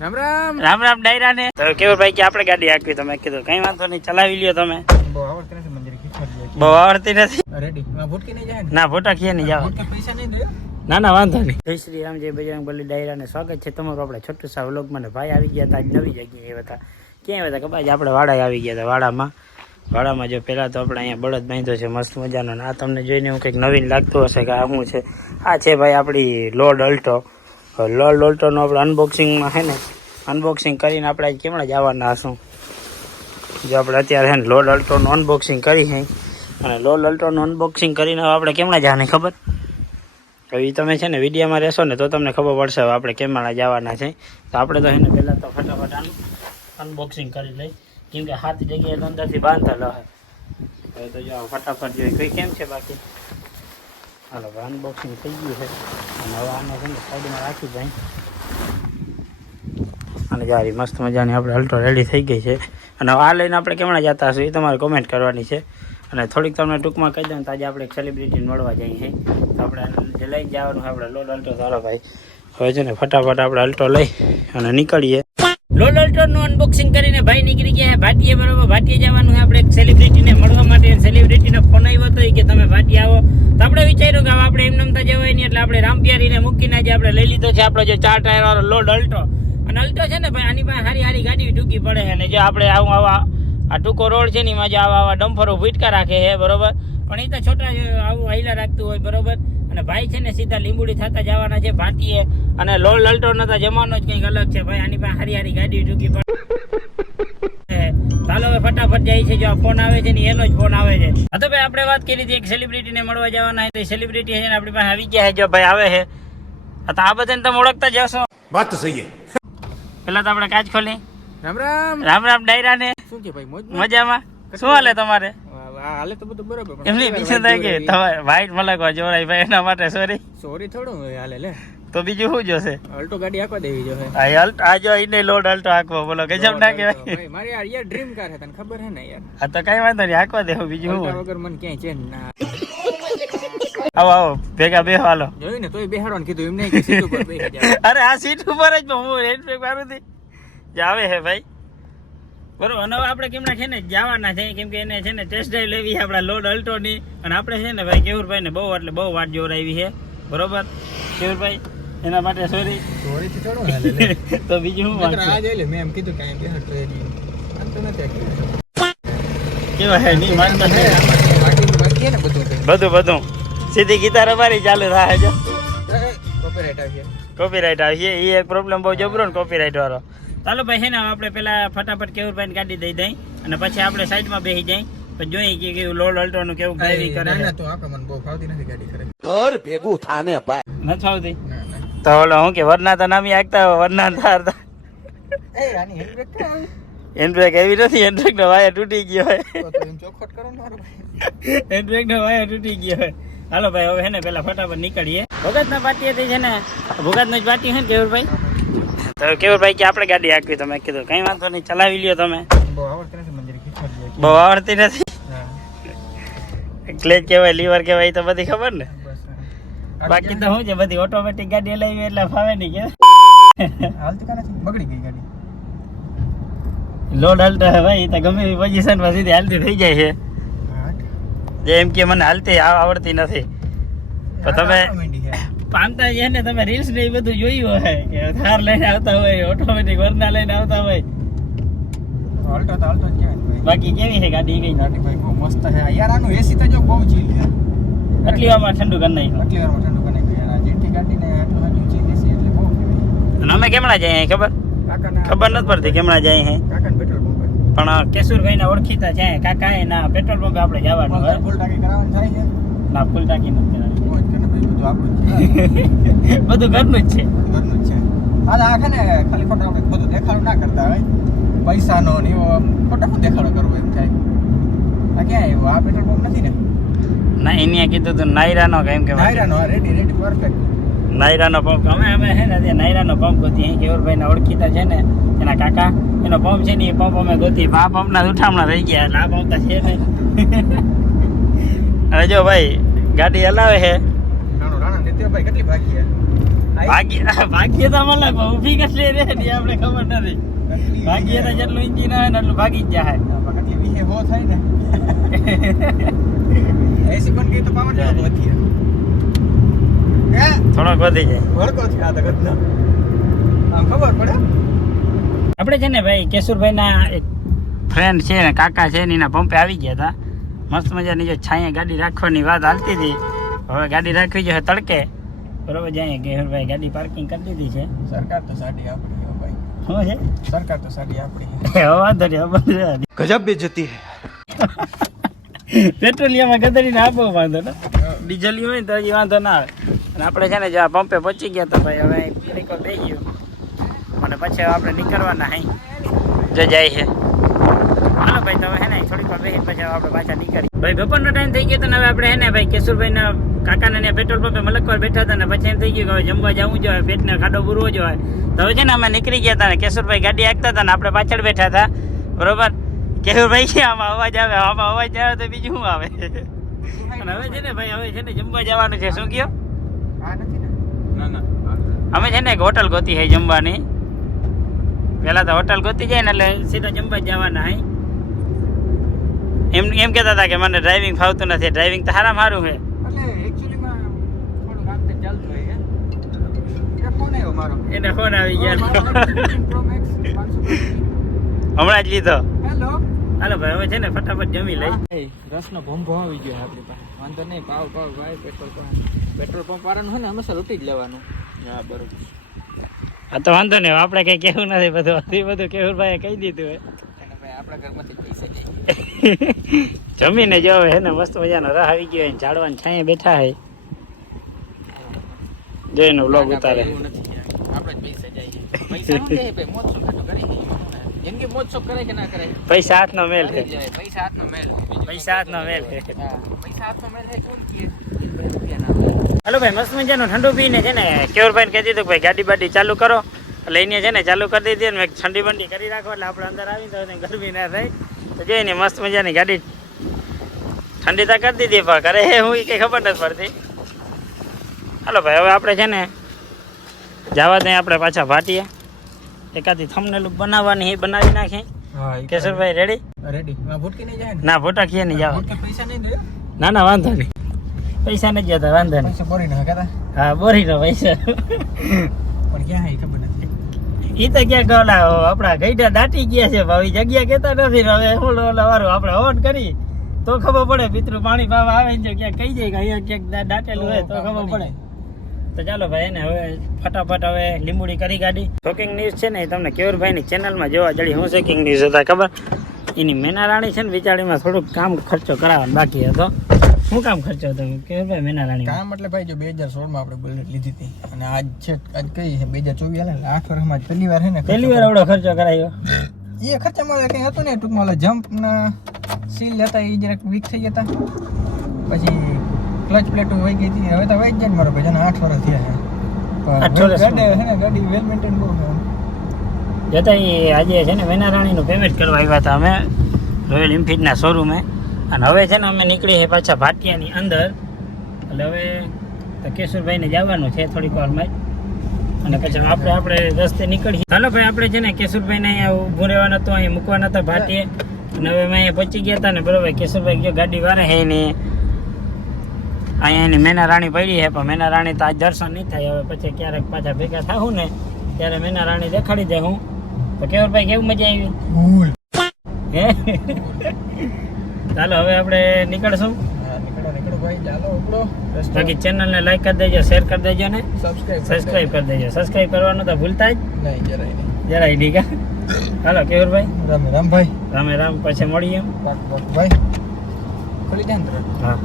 રામ રામ રામ રામ ડાયરા ને તો કેવું ભાઈ કે આપણે ગાડી હાંકવી તો મેં કીધું કઈ વાંધો નહીં ચલાવી લ્યો તમે. બહુ આવડતી નથી મંજરી ખીચડી બહુ આવડતી નથી. રેડી માં ભૂટકી નહીં જાય ને ના ફોટા ખીએ નહીં જાવ. ભૂટકી પૈસા નહીં દે. ના ના વાંધો નહીં. જય શ્રી રામ જય બજરંગબલી ડાયરા ને સ્વાગત છે તમારું આપણે છોટું સા વ્લોગમાં ને ભાઈ આવી ગયા હતા આજ નવી જગ્યાએ હતા. ક્યાં હતા ખબર આપણે વાડા આવી ગયા હતા. વાડામાં જો પહેલાં તો આપણે અહીંયા બળદ બાંધ્યો છે મસ્ત મજાનો. આ તમને જોઈને હું કંઈક નવીન લાગતું હશે કે આ શું છે. આ છે ભાઈ આપણી લોડ અલ્ટો. લોડ અલ્ટોનો આપણે અનબોક્સિંગમાં છે ને અનબોક્સિંગ કરીને આપણે આજ કેમણા જવાના હશું. જો આપણે અત્યારે છે ને લોડ અલ્ટોનું અનબોક્સિંગ કરી છે અને લોડ અલ્ટોનું અનબોક્સિંગ કરીને હવે આપણે કેમણા જવાને ખબર. હવે એ તમે છે ને વિડીયોમાં રહેશો ને તો તમને ખબર પડશે હવે આપણે કેમણા જવાના છે. તો આપણે તો છે ને પહેલાં તો ફટાફટ અનબોક્સિંગ કરી લઈ કેમ કે 7 જગ્યાએ તો અંદરથી બાંધેલો હોય. હવે તો જો ફટાફટ જોઈએ કઈ કેમ છે બાકી. હાલો ભાઈ અનબોક્સિંગ થઈ ગયું છે અને હવે આને છે ને સાઈડમાં રાખી જાય અને જારી મસ્ત મજાની આપણે અલ્ટો રેડી થઈ ગઈ છે. અને આ લઈને આપણે કેમણા જતા હશું એ તમારે કોમેન્ટ કરવાની છે. અને થોડીક તમને ટૂંકમાં કહી દઉં તો આજે આપણે એક સેલિબ્રિટીને મળવા જઈએ છીએ તો આપણે જે લઈને જવાનું હોય આપણે લોડ અલ્ટો. ચાલો ભાઈ હવે છે ને ફટાફટ આપણે અલ્ટો લઈ અને નીકળીએ. લોડ અલ્ટોનું અનબોક્સિંગ કરીને ભાઈ નીકળી ગયા ભાટીએ. બરોબર ભાટીએ જવાનું હોય આપણે એક સેલિબ્રિટીને મળવા માટે. સેલિબ્રિટીનો ફોન આવ્યો હતો કે તમે ભાટી આવો તો આપણે વિચાર્યું કે આપણે એમ નમતા જવાય નહીં એટલે આપણે રામપિયારીને મૂકીને આજે આપણે લઈ લીધો છે આપણો જે 4 ટાયર વાળો લોડ અલ્ટો. અને અલ્ટો છે ને ભાઈ આની પાસે હારી ગાડી ટૂંકી પડે છે. અને જો આપણે આવા આ ટૂંકો રોડ છે ને એમાં જો આવા ડમ્ફરો ભૂટકા રાખે છે બરોબર. પણ એ તો છોટા આવું હાઈલા રાખતું હોય બરોબર. અને ભાઈ છે ને સીધા લીંબુડી થતા જવાના છે ભાટીએ. અને લોડ અલ્ટો નતા જમાનો જ કંઈક અલગ છે ભાઈ. આની પાસે હારી ગાડી ટૂંકી પડે. ચાલો હવે ફટાફટ જાય છે. જો આ ફોન આવે છે ને એનો જ ફોન આવે છે. હા તો ભાઈ આપણે વાત કરી હતી એક સેલિબ્રિટીને મળવા જવાના છે. તો સેલિબ્રિટી છે ને આપણી પાસે આવી ગયા છે. જો ભાઈ આવે છે તો આ બધાને તમે ઓળખતા જ હશો. વાત તો સહી છે. પેલા તો આપણે કાચ ખોલી. રામ રામ રામ રામ ડાયરા ને શું છે ભાઈ મજામાં શું હાલે તમારે. હાલે તો બધું બરાબર એમની પીછે થાય કે તમારે વાઈટ મલકવા જોરાય ભાઈ એના માટે સોરી થોડું હાલે લે તો બીજું શું જોશે. અલ્ટો ગાડી આખવા દેવી જોશે. આ જો એને લોડ અલ્ટો આખવો બોલો ગજબ ના કહેવાય. મારી યાર ડ્રીમ કાર છે તને ખબર છે ને યાર. આ તો કઈ વાંધો નહીં આખવા દેવું બીજું શું વગર મને ક્યાંય ચેન ના. આવો ભેગા બેહો હાલો. જોયું ને તોય બેહાડવાનું કીધું એમ નહીં કે સીટ ઉપર બેસી જાય. અરે આ સીટ ઉપર જ હું રેડ બ્રેક મારું હતી જે આવે હે ભાઈ બરોબર. અને આપણે કેમના છે ને જવાના છે કેમ કે એને છે ને ટેસ્ટ ડ્રાઈવ લેવી છે આપણા લોડ અલ્ટોની. અને આપણે છે ને ભાઈ કેવુરભાઈ ને બહુ એટલે બહુ વાટ જોરાવી છે બરોબર. કેવુરભાઈ એના માટે સોરી થી થોડું હાલે લે. તો બીજું શું વાત આ જોઈ લે મેં એમ કીધું કાંઈ બેહાડ ટ્રેડી આમ તો નથી કેવા હે નહીં માનતા છે બાકી ને બધું સીધી ગીતાર અમારી ચાલુ થાય જો કોપીરાઈટ આવીએ એ એક પ્રોબ્લેમ બહુ જબરો ને કોપીરાઈટ વાળો. ચાલો ભાઈ છે ને આપણે પેલા ફટાફટ કેવુરભાઈ ગાડી દઈ દઈ અને પછી આપણે સાઈડમાં બેસી જાય પછી જોઈએ કે કેવું લોડ અલ્ટો નું કેવું ડ્રાઈવિંગ કરે છે. તો આપણે મને બહુ ફાવતી નથી ગાડી કરે ઘર ભેગું થાને ભાઈ નથી ફાવતી તો ઓલો હું કે વરના તો નામી આગતા વરના તારતા એ રાની હેન્ડબ્રેક કે હેન્ડબ્રેક એવી નથી. હેન્ડબ્રેક નો વાયર તૂટી ગયો હોય. તો એમ ચોખવટ કરો ને મારો ભાઈ. હેન્ડબ્રેક નો વાયર તૂટી ગયો હોય. હાલો ભાઈ હવે હે ને પેલા ફટાફટ નીકળીએ. ભગત ના પાટી હતી છે ને ભગત નો જ પાટી છે ને કેવુરભાઈ. તો કેવુરભાઈ કે આપણે ગાડી હાંકવી તો મેં કીધું કઈ વાંધો નહીં ચલાવી લ્યો તમે. બહુ આવડતી નથી મંજરી ખીચડી બહુ આવડતી નથી. ક્લેચ કેવાય લીવર કેવાય તો બધી ખબર ને. બાકી તો શું છે બધી ઓટોમેટિક ગાડી હલાવી એટલે ફાવે નહીં કે હાલતી કા નથી બગડી ગઈ ગાડી. લોડ હાલતા હે ભાઈ તો ગમે એવી પોઝિશન માં સીધી હાલતી થઈ જાય છે. જે એમ કે મને હાલતી આવડતી નથી તો તમે પામતા છે ને તમે રીલ્સ ને એ બધું જોયું હોય કે થાર લઈને આવતા હોય ઓટોમેટિક વરના લઈને આવતા હોય. હાલતો તો હાલતો જ ક્યાં બાકી કેવી છે ગાડી કઈ ગાડી ભાઈ બહુ મસ્ત છે યાર. આનું એસી તો જો બહુ ચીલ છે. આટલી વારમાં ઠંડુ કરી નાખ્યું. આટલી વારમાં ઠંડુ કરી નાખ્યું યાર. આ જેટી ગાડીને આટલું હજુ ચીલ એસી એટલે બહુ કહેવાય. અને અમે કેમણા જઈએ ખબર ખબર નથી પડતી કેમણા જાય હે. કાકાને પેટ્રોલ પંપ પણ કેશુરભાઈ ના ઓળખીતા છે કાકા એ ના પેટ્રોલ પંપ આપણે જવાનું હોય. ફૂલ ટાંકી કરાવવાનું થાય છે ના ફૂલ ટાંકી નથી કરાવી. બહુ જ કરે ભાઈ બધું આપણું જ છે. બધું ઘરનું જ છે. ઘરનું જ છે. આ છે ને ખાલી ખોટા આપણે બધું દેખાડો ના કરતા હોય પૈસાનો ને એવો ખોટા શું દેખાડો કરવો એમ થાય. આ ક્યાં આવ્યો આ પેટ્રોલ પંપ નથી ને. ના એને કીધું તું નાયરાનો કેમ કે નાયરાનો રેડી પરફેક્ટ નાયરાનો પંપ અમે છે ને ત્યાં નાયરાનો પંપ ગોતી અહીં કેવુરભાઈ ના ઓળખીતા છે ને એના કાકા એનો પંપ છે ને એ પંપ અમે ગોતી. આ પંપ ના ઉઠામણા થઈ ગયા એટલે આ પંપ છે નહીં. અને જો ભાઈ ગાડી હલાવે છે રાણા નિત્યભાઈ કેટલી બાકી છે. ભાગ્ય તો મળે પણ ઊભી કેટલી રે ને આપણે ખબર નથી. ભાગ્ય તો જેટલું ઇન્જિન આવે ને એટલું ભાગી જ જાય. કેટલી વિહે હો થાય ને એસી બન ગઈ તો પાવર જેવો વધી થોડોક વધી જાય. વળકો છે આ તો ગદનો આમ ખબર પડે. આપણે છે ને ભાઈ કેશુરભાઈના એક ફ્રેન્ડ છે ને કાકા છે ને એના પંપે આવી ગયા હતા. મસ્ત મજાની જો છાંયે ગાડી રાખવાની વાત હાલતી હતી. હવે ગાડી રાખવી જોઈએ તડકે બરોબર. જાય કેશુરભાઈ ગાડી પાર્કિંગ કરી દીધી છે. સરકાર તો સાડી આપણી હો ભાઈ. શું છે સરકાર તો સાડી આપણી. વાંધો નહીં. गजब बेइज्जती है. પેટ્રોલિયમમાં ગદરીને આપો વાંધો ને. ડીઝલ હોય ને તો હજી વાંધો ના આવે. અને આપણે છે ને જો આ પંપે પહોંચી ગયા હતા ભાઈ. હવે થોડીક વાર બેસી ગયો અને પછી આપણે નીકળવાના હઈ જો જાય છે. હાલો ભાઈ તમે હે ને થોડીક વાર બેસી પછી આપણે પાછા નીકળી. ભાઈ બપોરનો ટાઈમ થઈ ગયો તો હવે આપણે હે ને ભાઈ કેશુરભાઈના કાકાને ને પેટ્રોલ પંપે મલકવાર બેઠા હતા ને પછી એમ થઈ ગયું કે હવે જમવા જવું જોઈએ, પેટને ખાડો પૂરવો જોઈએ. તો હવે છે ને અમે નીકળી ગયા હતા ને કેશુરભાઈ ગાડી હાંકતા હતા ને આપણે પાછળ બેઠા હતા બરોબર. કેશુરભાઈ કે આમાં અવાજ આવે, આમાં અવાજ આવે તો બીજું શું આવે. અને હવે છે ને ભાઈ હવે છે ને જમવા જવાનું છે. શું કયો? આ નથી ને ના ના અમે છે ને એક હોટલ ગોતી છે જમવાની. પહેલા તો હોટલ ગોતી જાય ને એટલે સીધા જમવા જવાના હે. એમ કહેતા હતા કે મને ડ્રાઇવિંગ ફાવતું નથી. ડ્રાઇવિંગ તો સારામાં સારું છે. એટલે એક્ચ્યુઅલી માં થોડું કામ તો ચાલતું હોય એ ફોન આવ્યો મારો. એને ફોન આવી ગયા Pro Max 500. હમણાં જ લીધો. હેલો હાલો ભાઈ હવે છે ને ફટાફટ જમી લઈ. રસનો ભંભો આવી ગયો આપણી પાસે. વાંધો નહીં. પાવ ભાઈ પેટ્રોલ પંપ વાળાનું છે ને હંમેશા લૂંટી જ લેવાનું. હા બરોબર. હા તો વાંધો નહીં. આપણે કઈ કહેવું નથી. બધું કેશુરભાઈએ કહી દીધું હોય. આપણા ઘરમાંથી પૈસા જાય. જમીને જો હે ને મસ્ત મજાનો રાહ આવી ગયો. ઝાડવાની છાંયે બેઠા હે જોઈને વ્લોગ ઉતારે. એવું નથી આપણે જ પૈસા જાય. પૈસા શું જાય ભાઈ? મોજ શોખ તો કરી જિંદગી મોજ શોખ કરે કે ના કરે? પૈસા હાથનો મેલ છે. પૈસા હાથનો મેલ. પૈસા હાથનો મેલ છે. પૈસા હાથનો મેલ છે. કોણ કહે રૂપિયા ના? હાલો ભાઈ મસ્ત મજાનું ઠંડુ પીને છે ને કેશુરભાઈને કહી દીધું કે ભાઈ ગાડી બાડી ચાલુ કરો. એટલે એને છે ને ચાલુ કરી દીધી ને ઠંડી બંડી કરી રાખો એટલે આપણે અંદર આવીને તો ગરમી ના થાય. તો જોઈને મસ્ત મજાની ગાડી ઠંડી તો કરી દીધી પણ કરે હું એ કંઈ ખબર નથી પડતી. હાલો ભાઈ હવે આપણે છે ને જવા દઈએ આપણે પાછા ભાટીએ. એકાદી થંબનેલ બનાવવાની એ બનાવી નાખી. હા કેશુરભાઈ રેડી? રેડી. માં ભૂટકી નહીં જાય ને? ના ભૂટા ખીએ નહીં જવા. પૈસા નહીં દે. ના ના વાંધો નહીં. પૈસા નથી જતા વાંધો નહીં. પૈસા બોરી ના કહેતા. હા બોરી નો પૈસા. પણ ક્યાં હે ખબર નથી. ઈ તો ક્યાં ગોલા આપણા ગઈડા દાટી ગયા છે ભાઈ. જગ્યા કેતા નથી ને હવે ઓલા વાળું આપણે હવન કરી તો ખબર પડે. પિતૃ પાણી પાવા આવે ને ક્યાંક કહી જાય કે અહીંયા ક્યાંક દાટેલું હોય તો ખબર પડે. તો ચાલો ભાઈ ને હવે ફટાફટ હવે લીંબુડી કરી ગાડી. શોકિંગ ન્યૂઝ છે ને એ તમને કેશુરભાઈની ચેનલમાં જોવા જડી. હું શોકિંગ ન્યૂઝ હતા ખબર? એની મેનારાણી છે ને વિચારીમાં થોડુંક કામ ખર્ચો કરાવવાનો બાકી હતો. શું કામ ખર્ચો હતો કેશુરભાઈ મેનારાણી? કામ એટલે ભાઈ જો 2016 માં આપણે બુલેટ લીધી હતી અને આજ છે આજ કઈ છે 2024 હાલે 8 વર્ષમાં પહેલી વાર છે ને પહેલી વાર એવડો ખર્ચો કરાયો. એ ખર્ચામાં કંઈ હતું ને ટૂંકમાં ઓલા જમ્પ ના સીલ હતા એ જરાક વીક થઈ ગયા હતા. પછી ક્લચ પ્લેટો વહી ગઈ હતી. હવે તો વહી જ જાય ને મારો ભાઈ. 8 વર્ષ થયા છે પણ ગાડી વેલ મેન્ટેન બહુ છે. જતા એ આજે છે ને મેનારાણીનું પેમેન્ટ કરવા આવ્યા હતા અમે રોયલ એન્ફિલ્ડના શોરૂમે. અને હવે છે ને અમે નીકળીએ પાછા ભાટિયાની અંદર. એટલે હવે કેશુરભાઈને જવાનું છે થોડીક વારમાં જ. અને પછી આપણે રસ્તે નીકળીએ. ચાલો ભાઈ આપણે છે ને કેશુરભાઈને અહીંયા ઊભું રહેવાનું હતું, અહીં મૂકવાના હતા ભાટીએ. અને હવે અમે અહીંયા પહોંચી ગયા હતા ને બરોબર. કેશુરભાઈ ગયો ગાડી વારે હે ને અહીંયા એની મેનારાણી પડી છે પણ મેનારાણી તો આજ દર્શન નહીં થાય. હવે પછી ક્યારેક પાછા ભેગા થાવું ને ત્યારે મેનારાણી દેખાડી દે હું. તો કેશુરભાઈ કેવું મજા આવી? હે ચાલો હવે આપણે નીકળશું. નીકળો ભાઈ ચાલો ઉપડો. બાકી ચેનલને લાઈક કરી દેજો, શેર કરી દેજો ને સબસ્ક્રાઈબ કરી દેજો. સબસ્ક્રાઈબ કરવાનું તો ભૂલતા જ નહીં જરાય નહીં કા? હાલો કેશુરભાઈ રામ રામ ભાઈ. રામે રામ પછી મળીએ. ભાઈ ખોલી દે ને. હા.